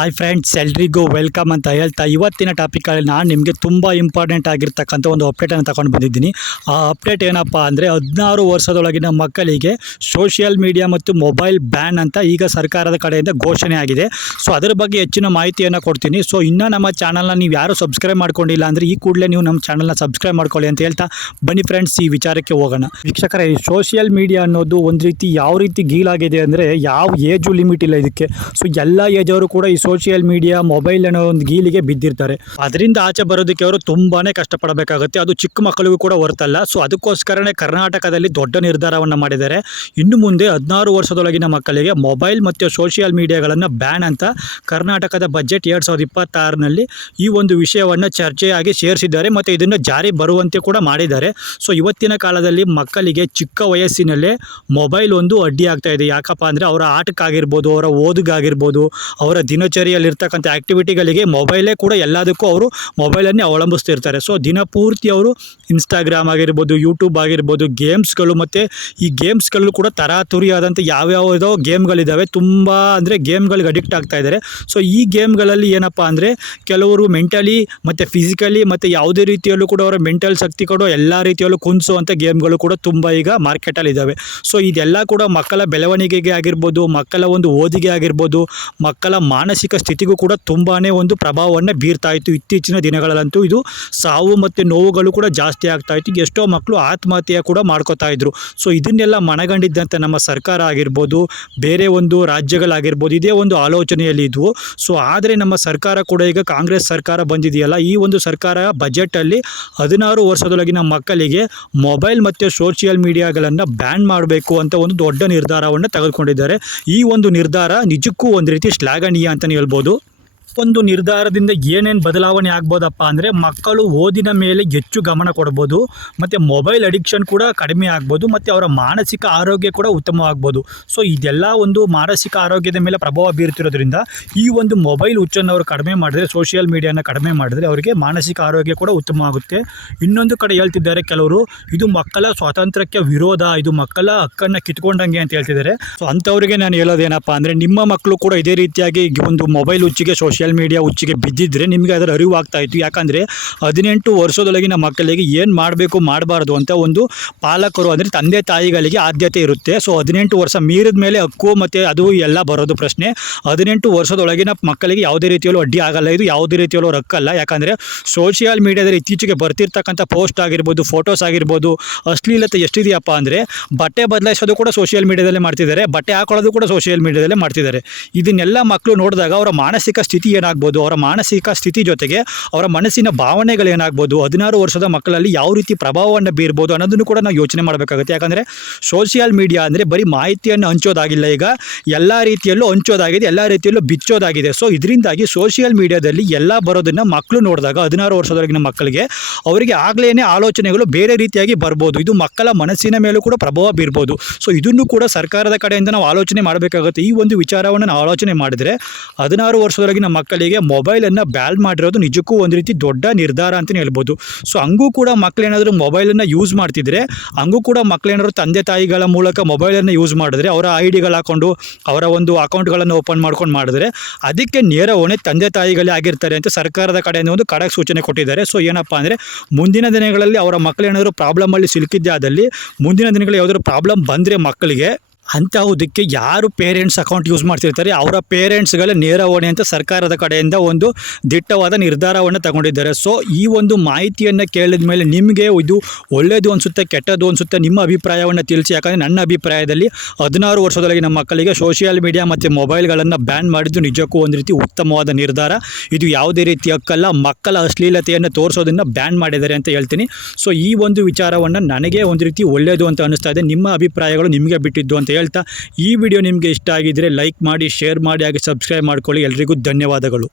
Hi friends, ಎಲ್ರಿಗೂ welcome ಅಂತ ಹೇಳ್ತಾ ಇವತ್ತಿನ ಟಾಪಿಕಲ್ಲಿ ನಾನು ನಿಮಗೆ ತುಂಬ ಇಂಪಾರ್ಟೆಂಟ್ ಆಗಿರ್ತಕ್ಕಂಥ ಒಂದು ಅಪ್ಡೇಟನ್ನು ತಗೊಂಡು ಬಂದಿದ್ದೀನಿ. ಆ ಅಪ್ಡೇಟ್ ಏನಪ್ಪ ಅಂದರೆ 16 ವರ್ಷದೊಳಗಿನ ಮಕ್ಕಳಿಗೆ ಸೋಷಿಯಲ್ ಮೀಡಿಯಾ ಮತ್ತು ಮೊಬೈಲ್ ಬ್ಯಾನ್ ಅಂತ ಈಗ ಸರ್ಕಾರದ ಕಡೆಯಿಂದ ಘೋಷಣೆ ಆಗಿದೆ. ಸೊ ಅದರ ಬಗ್ಗೆ ಹೆಚ್ಚಿನ ಮಾಹಿತಿಯನ್ನು ಕೊಡ್ತೀನಿ. ಸೊ ಇನ್ನೂ ನಮ್ಮ ಚಾನಲ್ನ ನೀವು ಯಾರು ಸಬ್ಸ್ಕ್ರೈಬ್ ಮಾಡ್ಕೊಂಡಿಲ್ಲ ಅಂದರೆ ಈ ಕೂಡಲೇ ನೀವು ನಮ್ಮ ಚಾನಲ್ನ ಸಬ್ಸ್ಕ್ರೈಬ್ ಮಾಡ್ಕೊಳ್ಳಿ ಅಂತ ಹೇಳ್ತಾ ಬನ್ನಿ ಫ್ರೆಂಡ್ಸ್, ಈ ವಿಚಾರಕ್ಕೆ ಹೋಗೋಣ. ವೀಕ್ಷಕರೇ, ಈ ಸೋಷಿಯಲ್ ಮೀಡಿಯಾ ಅನ್ನೋದು ಒಂದು ರೀತಿ ಯಾವ ರೀತಿ ಗೀಲಾಗಿದೆ ಅಂದರೆ ಯಾವ ಏಜು ಲಿಮಿಟ್ ಇಲ್ಲ ಇದಕ್ಕೆ. ಸೊ ಎಲ್ಲ ಏಜ್ ಅವರು ಕೂಡ ಈ ಸೋಷಿಯಲ್ ಮೀಡಿಯಾ ಮೊಬೈಲ್ ಅನ್ನೋ ಒಂದು ಗೀಲಿಗೆ ಬಿದ್ದಿರ್ತಾರೆ. ಅದರಿಂದ ಆಚೆ ಬರೋದಕ್ಕೆ ಅವರು ತುಂಬಾ ಕಷ್ಟಪಡಬೇಕಾಗುತ್ತೆ. ಅದು ಚಿಕ್ಕ ಮಕ್ಕಳಿಗೂ ಕೂಡ ಹೊರತಲ್ಲ. ಸೊ ಅದಕ್ಕೋಸ್ಕರನೇ ಕರ್ನಾಟಕದಲ್ಲಿ ದೊಡ್ಡ ನಿರ್ಧಾರವನ್ನು ಮಾಡಿದ್ದಾರೆ. ಇನ್ನು ಮುಂದೆ 16 ವರ್ಷದೊಳಗಿನ ಮಕ್ಕಳಿಗೆ ಮೊಬೈಲ್ ಮತ್ತು ಸೋಷಿಯಲ್ ಮೀಡಿಯಾಗಳನ್ನು ಬ್ಯಾನ್ ಅಂತ ಕರ್ನಾಟಕದ ಬಜೆಟ್ 2026ನಲ್ಲಿ ಈ ಒಂದು ವಿಷಯವನ್ನು ಚರ್ಚೆಯಾಗಿ ಸೇರಿಸಿದ್ದಾರೆ ಮತ್ತು ಇದನ್ನು ಜಾರಿ ಬರುವಂತೆ ಕೂಡ ಮಾಡಿದ್ದಾರೆ. ಸೊ ಇವತ್ತಿನ ಕಾಲದಲ್ಲಿ ಮಕ್ಕಳಿಗೆ ಚಿಕ್ಕ ವಯಸ್ಸಿನಲ್ಲೇ ಮೊಬೈಲ್ ಒಂದು ಅಡ್ಡಿ ಆಗ್ತಾ ಇದೆ. ಯಾಕಪ್ಪ ಅಂದರೆ ಅವರ ಆಟಕ್ಕಾಗಿರ್ಬೋದು, ಅವರ ಓದಿಗಾಗಿರ್ಬೋದು, ಅವರ ದಿನಚರಿಯಲ್ಲಿರ್ತಕ್ಕಂಥ ಆ್ಯಕ್ಟಿವಿಟಿಗಳಿಗೆ ಮೊಬೈಲೇ ಕೂಡ ಎಲ್ಲದಕ್ಕೂ ಅವರು ಮೊಬೈಲನ್ನೇ ಅವಲಂಬಿಸ್ತಿರ್ತಾರೆ. ಸೊ ದಿನಪೂರ್ತಿ ಅವರು ಇನ್ಸ್ಟಾಗ್ರಾಮ್ ಆಗಿರ್ಬೋದು, ಯೂಟ್ಯೂಬ್ ಆಗಿರ್ಬೋದು, ಗೇಮ್ಸ್ಗಳು ಮತ್ತು ಈ ಗೇಮ್ಸ್ಗಳು ಕೂಡ ತರಾತುರಿಯಾದಂಥ ಯಾವ್ಯಾವುದೋ ಗೇಮ್ಗಳಿದ್ದಾವೆ. ತುಂಬ ಅಂದರೆ ಗೇಮ್ಗಳಿಗೆ ಅಡಿಕ್ಟ್ ಆಗ್ತಾ ಇದ್ದಾರೆ. ಸೊ ಈ ಗೇಮ್ಗಳಲ್ಲಿ ಏನಪ್ಪ ಅಂದರೆ ಕೆಲವರು ಮೆಂಟಲಿ ಮತ್ತು ಫಿಸಿಕಲಿ ಮತ್ತು ಯಾವುದೇ ರೀತಿಯಲ್ಲೂ ಕೂಡ ಅವರ ಮೆಂಟಲ್ ಶಕ್ತಿ ಕೊಡೋ ಎಲ್ಲ ರೀತಿಯಲ್ಲೂ ಕುಂದಿಸುವಂಥ ಗೇಮ್ಗಳು ಕೂಡ ತುಂಬ ಈಗ ಮಾರ್ಕೆಟಲ್ಲಿ ಇದ್ದಾವೆ. ಸೊ ಇದೆಲ್ಲ ಕೂಡ ಮಕ್ಕಳ ಬೆಳವಣಿಗೆಗೆ ಆಗಿರ್ಬೋದು, ಮಕ್ಕಳ ಒಂದು ಓದಿಗೆ ಆಗಿರ್ಬೋದು, ಮಕ್ಕಳ ಮಾನಸಿಕ ಸ್ಥಿತಿಗೂ ಕೂಡ ತುಂಬಾ ಒಂದು ಪ್ರಭಾವವನ್ನು ಬೀರ್ತಾ ಇತ್ತು. ಇತ್ತೀಚಿನ ದಿನಗಳಲ್ಲಂತೂ ಇದು ಸಾವು ಮತ್ತು ನೋವುಗಳು ಕೂಡ ಜಾಸ್ತಿ ಆಗ್ತಾ ಇತ್ತು. ಎಷ್ಟೋ ಮಕ್ಕಳು ಆತ್ಮಹತ್ಯೆ ಕೂಡ ಮಾಡ್ಕೋತಾ ಇದ್ರು. ಸೊ ಇದನ್ನೆಲ್ಲ ಮನಗಂಡಿದ್ದಂಥ ನಮ್ಮ ಸರ್ಕಾರ ಆಗಿರ್ಬೋದು, ಬೇರೆ ಒಂದು ರಾಜ್ಯಗಳಾಗಿರ್ಬೋದು, ಇದೇ ಒಂದು ಆಲೋಚನೆಯಲ್ಲಿ ಇದ್ವು. ಸೊ ಆದರೆ ನಮ್ಮ ಸರ್ಕಾರ ಕೂಡ ಈಗ ಕಾಂಗ್ರೆಸ್ ಸರ್ಕಾರ ಬಂದಿದೆಯಲ್ಲ, ಈ ಒಂದು ಸರ್ಕಾರ ಬಜೆಟಲ್ಲಿ 16 ವರ್ಷದೊಳಗಿನ ಮಕ್ಕಳಿಗೆ ಮೊಬೈಲ್ ಮತ್ತು ಸೋಷಿಯಲ್ ಮೀಡಿಯಾಗಳನ್ನು ಬ್ಯಾನ್ ಮಾಡಬೇಕು ಅಂತ ಒಂದು ದೊಡ್ಡ ನಿರ್ಧಾರವನ್ನು ತೆಗೆದುಕೊಂಡಿದ್ದಾರೆ. ಈ ಒಂದು ನಿರ್ಧಾರ ನಿಜಕ್ಕೂ ಒಂದು ರೀತಿ ಶ್ಲಾಘನೀಯ ಅಂತಲೇ ಹೇಳ್ಬೋದು. ಒಂದು ನಿರ್ಧಾರದಿಂದ ಏನೇನು ಬದಲಾವಣೆ ಆಗ್ಬೋದಪ್ಪ ಅಂದರೆ ಮಕ್ಕಳು ಓದಿನ ಮೇಲೆ ಹೆಚ್ಚು ಗಮನ ಕೊಡ್ಬೋದು, ಮತ್ತು ಮೊಬೈಲ್ ಅಡಿಕ್ಷನ್ ಕೂಡ ಕಡಿಮೆ ಆಗ್ಬೋದು, ಮತ್ತು ಅವರ ಮಾನಸಿಕ ಆರೋಗ್ಯ ಕೂಡ ಉತ್ತಮವಾಗ್ಬೋದು. ಸೊ ಇದೆಲ್ಲ ಒಂದು ಮಾನಸಿಕ ಆರೋಗ್ಯದ ಮೇಲೆ ಪ್ರಭಾವ ಬೀರ್ತಿರೋದ್ರಿಂದ ಈ ಒಂದು ಮೊಬೈಲ್ ಹುಚ್ಚನ್ನು ಅವರು ಕಡಿಮೆ ಮಾಡಿದ್ರೆ, ಸೋಷಿಯಲ್ ಮೀಡಿಯಾನ ಕಡಿಮೆ ಮಾಡಿದ್ರೆ ಅವರಿಗೆ ಮಾನಸಿಕ ಆರೋಗ್ಯ ಕೂಡ ಉತ್ತಮವಾಗುತ್ತೆ. ಇನ್ನೊಂದು ಕಡೆ ಹೇಳ್ತಿದ್ದಾರೆ ಕೆಲವರು, ಇದು ಮಕ್ಕಳ ಸ್ವಾತಂತ್ರ್ಯಕ್ಕೆ ವಿರೋಧ, ಇದು ಮಕ್ಕಳ ಹಕ್ಕನ್ನು ಕಿತ್ಕೊಂಡಂಗೆ ಅಂತ ಹೇಳ್ತಿದ್ದಾರೆ. ಸೊ ಅಂಥವ್ರಿಗೆ ನಾನು ಹೇಳೋದೇನಪ್ಪ ಅಂದರೆ, ನಿಮ್ಮ ಮಕ್ಕಳು ಕೂಡ ಇದೇ ರೀತಿಯಾಗಿ ಒಂದು ಮೊಬೈಲ್ ಹುಚ್ಚಿಗೆ, ಸೋಷಿಯಲ್ ಮೀಡಿಯಾ ಹುಚ್ಚಿಗೆ ಬಿದ್ದಿದ್ರೆ ನಿಮಗೆ ಅದರ ಅರಿವು ಆಗ್ತಾ ಇತ್ತು. ಯಾಕಂದರೆ 18 ವರ್ಷದೊಳಗಿನ ಮಕ್ಕಳಿಗೆ ಏನು ಮಾಡಬೇಕು ಮಾಡಬಾರ್ದು ಅಂತ ಒಂದು ಪಾಲಕರು ಅಂದರೆ ತಂದೆ ತಾಯಿಗಳಿಗೆ ಆದ್ಯತೆ ಇರುತ್ತೆ. ಸೊ 18 ವರ್ಷ ಮೀರಿದ ಮೇಲೆ ಹಕ್ಕು ಮತ್ತು ಅದು ಎಲ್ಲ ಬರೋದು ಪ್ರಶ್ನೆ. 18 ವರ್ಷದೊಳಗಿನ ಮಕ್ಕಳಿಗೆ ಯಾವುದೇ ರೀತಿಯಲ್ಲೂ ಅಡ್ಡಿ ಆಗಲ್ಲ, ಇದು ಯಾವುದೇ ರೀತಿಯಲ್ಲೂ ರಕ್ಕಲ್ಲ. ಯಾಕಂದರೆ ಸೋಷಿಯಲ್ ಮೀಡಿಯಾದಲ್ಲಿ ಇತ್ತೀಚೆಗೆ ಬರ್ತಿರ್ತಕ್ಕಂಥ ಪೋಸ್ಟ್ ಆಗಿರ್ಬೋದು, ಫೋಟೋಸ್ ಆಗಿರ್ಬೋದು, ಅಶ್ಲೀಲತೆ ಎಷ್ಟಿದೆಯಪ್ಪ ಅಂದರೆ ಬಟ್ಟೆ ಬದಲಾಯಿಸೋದು ಕೂಡ ಸೋಷಿಯಲ್ ಮೀಡಿಯಾದಲ್ಲೇ ಮಾಡ್ತಿದ್ದಾರೆ, ಬಟ್ಟೆ ಹಾಕೊಳ್ಳೋದು ಕೂಡ ಸೋಷಿಯಲ್ ಮೀಡಿಯಾದಲ್ಲೇ ಮಾಡ್ತಿದ್ದಾರೆ. ಇದನ್ನೆಲ್ಲ ಮಕ್ಕಳು ನೋಡಿದಾಗ ಅವರ ಮಾನಸಿಕ ಸ್ಥಿತಿ ಏನಾಗ್ಬೋದು, ಅವರ ಮಾನಸಿಕ ಸ್ಥಿತಿ ಜೊತೆಗೆ ಅವರ ಮನಸ್ಸಿನ ಭಾವನೆಗಳೇನಾಗ್ಬೋದು, 16 ವರ್ಷದ ಮಕ್ಕಳಲ್ಲಿ ಯಾವ ರೀತಿ ಪ್ರಭಾವವನ್ನು ಬೀರ್ಬೋದು ಅನ್ನೋದನ್ನು ಕೂಡ ನಾವು ಯೋಚನೆ ಮಾಡಬೇಕಾಗುತ್ತೆ. ಯಾಕಂದರೆ ಸೋಷಿಯಲ್ ಮೀಡಿಯಾ ಅಂದರೆ ಬರೀ ಮಾಹಿತಿಯನ್ನು ಹಂಚೋದಾಗಿಲ್ಲ, ಈಗ ಎಲ್ಲ ರೀತಿಯಲ್ಲೂ ಹಂಚೋದಾಗಿದೆ, ಎಲ್ಲ ರೀತಿಯಲ್ಲೂ ಬಿಚ್ಚೋದಾಗಿದೆ. ಸೊ ಇದರಿಂದಾಗಿ ಸೋಷಿಯಲ್ ಮೀಡಿಯಾದಲ್ಲಿ ಎಲ್ಲ ಬರೋದನ್ನು ಮಕ್ಕಳು ನೋಡಿದಾಗ 16 ವರ್ಷದವರೆಗಿನ ಮಕ್ಕಳಿಗೆ ಅವರಿಗೆ ಆಗಲೇ ಆಲೋಚನೆಗಳು ಬೇರೆ ರೀತಿಯಾಗಿ ಬರ್ಬೋದು. ಇದು ಮಕ್ಕಳ ಮನಸ್ಸಿನ ಮೇಲೂ ಕೂಡ ಪ್ರಭಾವ ಬೀರ್ಬೋದು. ಸೊ ಇದನ್ನು ಕೂಡ ಸರ್ಕಾರದ ಕಡೆಯಿಂದ ನಾವು ಆಲೋಚನೆ ಮಾಡಬೇಕಾಗುತ್ತೆ. ಈ ಒಂದು ವಿಚಾರವನ್ನು ನಾವು ಆಲೋಚನೆ ಮಾಡಿದರೆ 16 ವರ್ಷದವರೆಗಿನ ಮಕ್ಕಳಿಗೆ ಮೊಬೈಲನ್ನು ಬ್ಯಾನ್ ಮಾಡಿರೋದು ನಿಜಕ್ಕೂ ಒಂದು ರೀತಿ ದೊಡ್ಡ ನಿರ್ಧಾರ ಅಂತಲೇ ಹೇಳ್ಬೋದು. ಸೊ ಹಂಗೂ ಕೂಡ ಮಕ್ಕಳೇನಾದರೂ ಮೊಬೈಲನ್ನು ಯೂಸ್ ಮಾಡ್ತಿದ್ರೆ, ಹಂಗೂ ಕೂಡ ಮಕ್ಕಳೇನಾದರೂ ತಂದೆ ತಾಯಿಗಳ ಮೂಲಕ ಮೊಬೈಲನ್ನು ಯೂಸ್ ಮಾಡಿದ್ರೆ, ಅವರ ID ಹಾಕ್ಕೊಂಡು ಅವರ ಒಂದು ಅಕೌಂಟ್ಗಳನ್ನು ಓಪನ್ ಮಾಡ್ಕೊಂಡು ಮಾಡಿದ್ರೆ ಅದಕ್ಕೆ ನೇರ ಹೊಣೆ ತಂದೆ ತಾಯಿಗಳೇ ಆಗಿರ್ತಾರೆ ಅಂತ ಸರ್ಕಾರದ ಕಡೆಯಿಂದ ಒಂದು ಖಡಕ್ ಸೂಚನೆ ಕೊಟ್ಟಿದ್ದಾರೆ. ಸೊ ಏನಪ್ಪ ಅಂದರೆ ಮುಂದಿನ ದಿನಗಳಲ್ಲಿ ಅವರ ಮಕ್ಕಳೇನಾದರೂ ಪ್ರಾಬ್ಲಮಲ್ಲಿ ಸಿಲುಕಿದ್ದೆ ಆದಲ್ಲಿ, ಮುಂದಿನ ದಿನಗಳಲ್ಲಿ ಯಾವುದಾದ್ರು ಪ್ರಾಬ್ಲಮ್ ಬಂದರೆ ಮಕ್ಕಳಿಗೆ ಅಂಥವುದಕ್ಕೆ ಯಾರು ಪೇರೆಂಟ್ಸ್ ಅಕೌಂಟ್ ಯೂಸ್ ಮಾಡ್ತಿರ್ತಾರೆ ಅವರ ಪೇರೆಂಟ್ಸ್ಗಳ ನೇರ ಹೊಣೆ ಅಂತ ಸರ್ಕಾರದ ಕಡೆಯಿಂದ ಒಂದು ದಿಟ್ಟವಾದ ನಿರ್ಧಾರವನ್ನು ತಗೊಂಡಿದ್ದಾರೆ. ಸೊ ಈ ಒಂದು ಮಾಹಿತಿಯನ್ನು ಕೇಳಿದ ಮೇಲೆ ನಿಮಗೆ ಇದು ಒಳ್ಳೆಯದು ಅನಿಸುತ್ತೆ, ಕೆಟ್ಟದ್ದು ಅನಿಸುತ್ತೆ, ನಿಮ್ಮ ಅಭಿಪ್ರಾಯವನ್ನು ತಿಳಿಸಿ. ಯಾಕಂದರೆ ನನ್ನ ಅಭಿಪ್ರಾಯದಲ್ಲಿ 16 ವರ್ಷದೊಳಗೆ ನಮ್ಮ ಮಕ್ಕಳಿಗೆ ಸೋಷಿಯಲ್ ಮೀಡಿಯಾ ಮತ್ತು ಮೊಬೈಲ್ಗಳನ್ನು ಬ್ಯಾನ್ ಮಾಡಿದ್ದು ನಿಜಕ್ಕೂ ಒಂದು ರೀತಿ ಉತ್ತಮವಾದ ನಿರ್ಧಾರ. ಇದು ಯಾವುದೇ ರೀತಿ ಹಕ್ಕಲ್ಲ, ಮಕ್ಕಳ ಅಶ್ಲೀಲತೆಯನ್ನು ತೋರಿಸೋದನ್ನು ಬ್ಯಾನ್ ಮಾಡಿದ್ದಾರೆ ಅಂತ ಹೇಳ್ತೀನಿ. ಸೊ ಈ ಒಂದು ವಿಚಾರವನ್ನು ನನಗೆ ಒಂದು ರೀತಿ ಒಳ್ಳೆಯದು ಅಂತ ಅನ್ನಿಸ್ತಾ ಇದೆ. ನಿಮ್ಮ ಅಭಿಪ್ರಾಯಗಳು ನಿಮಗೆ ಬಿಟ್ಟಿದ್ದು ಅಂತ ಹೇಳ್ತಾ ಈ ವಿಡಿಯೋ ನಿಮಗೆ ಇಷ್ಟ ಆಗಿದ್ದರೆ ಲೈಕ್ ಮಾಡಿ, ಶೇರ್ ಮಾಡಿ, ಹಾಗೆ ಸಬ್ಸ್ಕ್ರೈಬ್ ಮಾಡ್ಕೊಳ್ಳಿ. ಎಲ್ರಿಗೂ ಧನ್ಯವಾದಗಳು.